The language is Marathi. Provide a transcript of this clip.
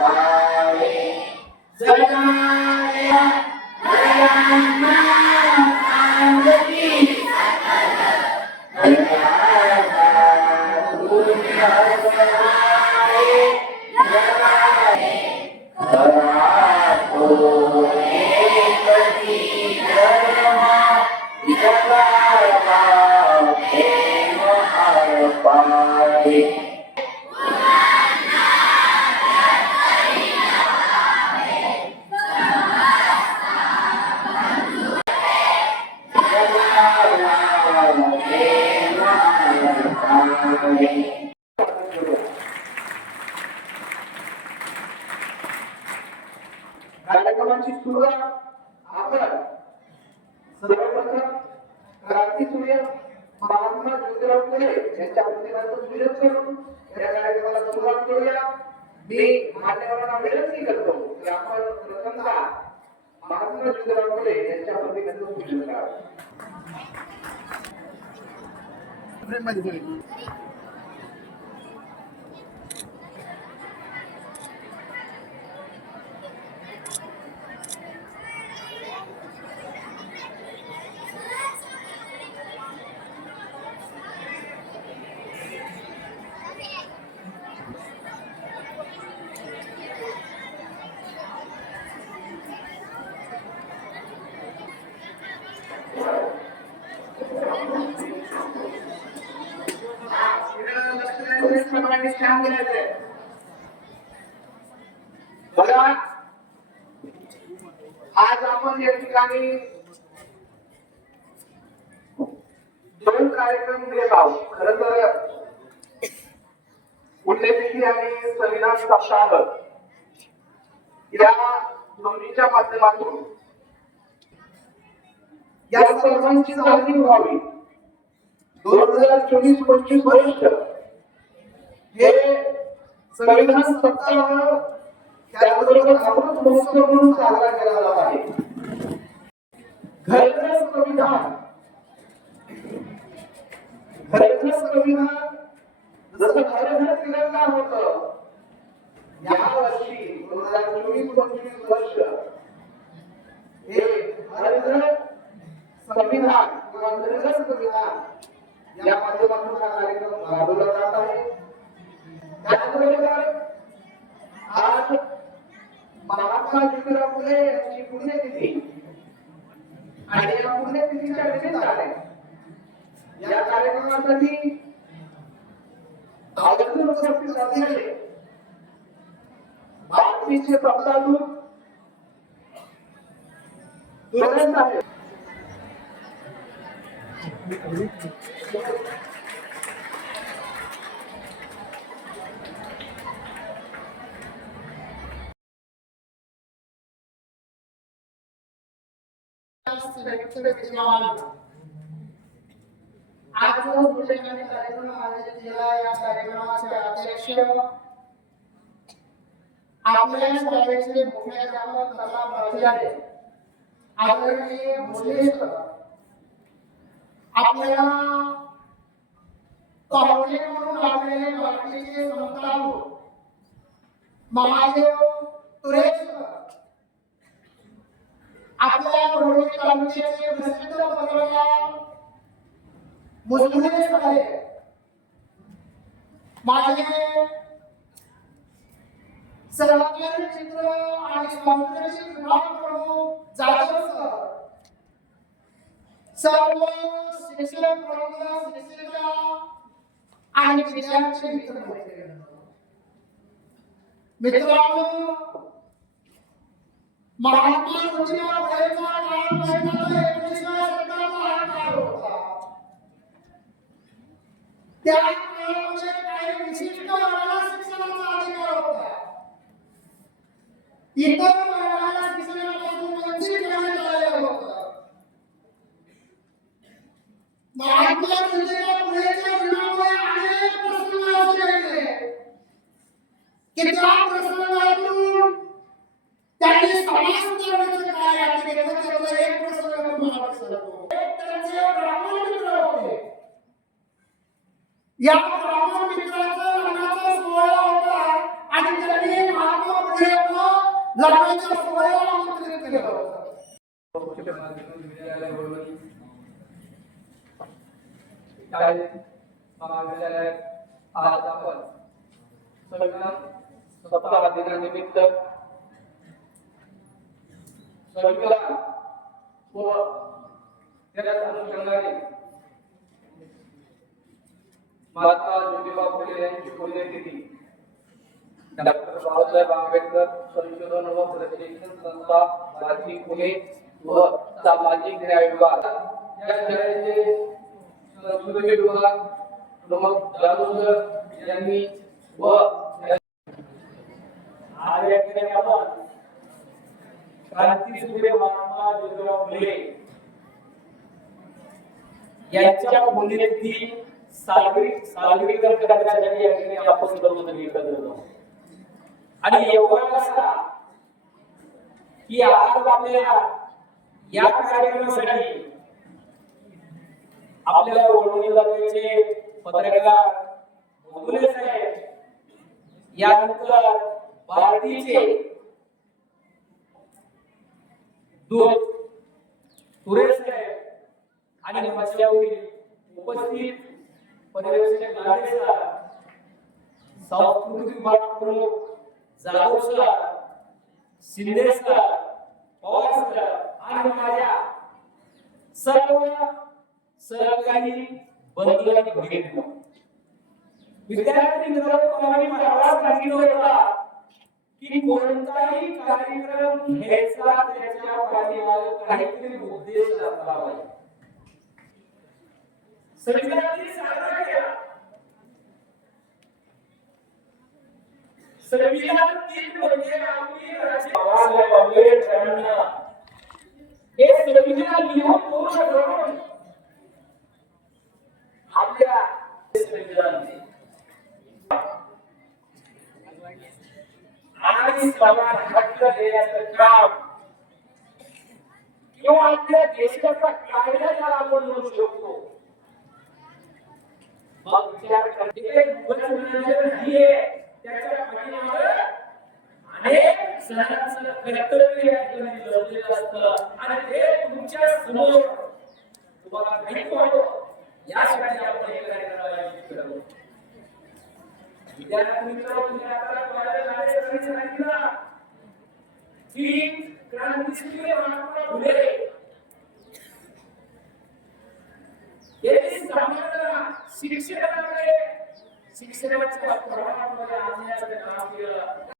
पावे जगाया हरियांना आंगली हरियाणा दुनिया जगाए जगाए धरातो एकती धर्मा जगाया प्रेम हर पावे कार्यक्रमाची सुरुवात आपण सर्वप्रथम क्रांतीसूर्य महात्मा ज्योतिराव फुले यांच्या प्रतिमांचं पूजन करून या कार्यक्रमाला सुरुवात करूया. मी मान्यवरांना विनंती करतो की आपण प्रथमतः महात्मा ज्योतिराव फुले यांच्या प्रतिमेचं पूजन करावं. बघा, आज आपण या ठिकाणी दोन कार्यक्रम घेत आहोत. खरं तर पुण्यतिथी आणि संविधान सप्ताह या दोन्हीच्या माध्यमातून या सर्वांची जाणीव व्हावी. 2024-25 वर्ष हे संविधान सप्ताह त्याबरोबर अमृत महोत्सव म्हणून साजरा केला जात आहे. घरघर संविधान जसं घरघर तिरंगा होतं, या वर्षी 2024-25 वर्ष हे घरघर संविधान किंवा घरघर संविधान या माध्यमातून हा कार्यक्रम राबवला जात आहे. त्याचबरोबर आज महात्मा ज्योतिराव फुले यांची पुण्यतिथी आणि या पुण्यतिथीच्या निमित्ताने या कार्यक्रमासाठी आवर्जून उपस्थित असलेले भारतीचे प्रस्तावक तुरंत साहेब आज जो भूषणाने कार्यक्रम आयोजित केला, या कार्यक्रमाचे अध्यक्ष आपल्या शाळेचे मुख्याध्यापक तथा प्राचार्य आदरणीय मुरली सर, आपल्याला पाहुणे म्हणून आपले भारतीचे संस्थापक महादेव तुरेश, आपल्या वडोली तालुक्याचे प्रसिद्ध पत्रकार मुस्लिम साहेब, माझे सहकारी चित्र आणि सांस्कृतिक विभाग प्रमुख जाधव सर, सर्व शिक्षक वर्ग, शिक्षिका आणि विद्यार्थी मित्रांनो, महात्मा ज्योतिराव फुलेंचा काळ पहिला 19व्या शतकाचा काळ होता. त्या काळामध्ये काही विशिष्ट वर्गाला शिक्षणाचा अधिकार होता. इतर वर्गाला शिक्षणापासून वंचित करण्यात आले होते. महात्मा ज्योतिराव फुलेंच्या जीवनामध्ये अनेक प्रसंग असे घडले की त्या प्रसंगातून त्यांनी समाज सुधारण्याचं कार्य हाती घेतलं. त्याचा एक प्रसंग मला सांगतो. एक त्यांचे ब्राह्मण मित्र होते. या ब्राह्मण मित्राचा लग्नाचा सोहळा होता आणि त्यांनी महात्मा लढण्याच्या सोहळ्याला आमंत्रित केलं होतं. महाविद्यालयात आज आपण संविधान सप्ताह दिनानिमित्त संविधान व त्याच अनुषंगाने महात्मा ज्योतिबा फुले यांची पुण्यतिथी डॉक्टर बाबासाहेब आंबेडकर संशोधन व प्रशिक्षण संस्था भारती पुणे व सामाजिक न्याय विभाग या शाळेचे संस्कृती विभाग प्रमुख जाधव यांनी व आज या ठिकाणी आपण क्रांतीसूर्य महात्मा ज्योतिराव फुले यांच्या पुण्यतिथी साजरी करण्यासाठी या ठिकाणी आपण सर्वजण एकत्र आलो. आणि एवढा असा की आज आपल्याला या कार्यक्रमासाठी आपल्याला वडोली तालुक्याचे पत्रकार मुगले साहेब यानंतर भारतीचे दूत सुरेश साहेब आणि मंचावरील उपस्थित पर्यवेक्षक लाडे सर, सांस्कृतिक विभाग प्रमुख Jadhav sir, Shinde sir, Pawar sir आणि माझ्या सर्व सहकारी बंधू आणि भगिनींनो, विद्यार्थी मित्रांनो, आम्ही परवा सांगितलं होतं की कोणताही कार्यक्रम घ्यायचा त्याच्या पाठीमागे काहीतरी उद्देश असला पाहिजे. संविधानाने साजरा केला. संविधान तीन म्हणजे आपली बाबासाहेब आंबेडकरांना हे संविधान लिहून पूर्ण करून आपल्या संविधानाने आणि समान हक्क देण्याचं काम किंवा आपल्या देशाचा कायदा ज्याला आपण म्हणू शकतो. मग विचार करते त्याच्या पाठीमागे अनेक सणांचं कर्तव्य या ठिकाणी दडलेलं असतं आणि ते तुमच्या समोर तुम्हाला माहिती व्हावं यासाठी आपण हे कार्यक्रम आयोजित केलं. विद्यार्थी मित्रांनो, तुम्ही आता कॉलेजमध्ये सांगितलं की क्रांतीसूर्य महात्मा फुले यांनी समाजाला शिक्षणाच्या प्रभावामध्ये आणण्याचं काम केलं.